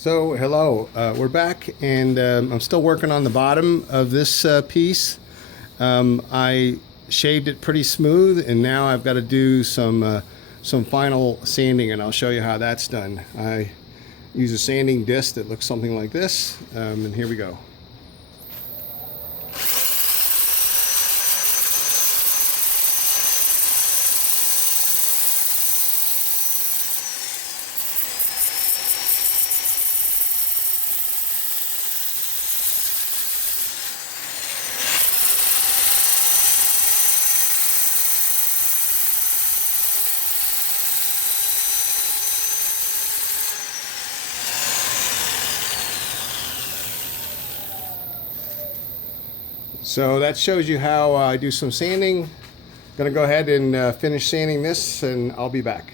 So hello, we're back, and I'm still working on the bottom of this piece. I shaved it pretty smooth, and now I've got to do some final sanding, and I'll show you how that's done. I use a sanding disc that looks something like this, and here we go. So that shows you how I do some sanding. Gonna go ahead and finish sanding this, and I'll be back.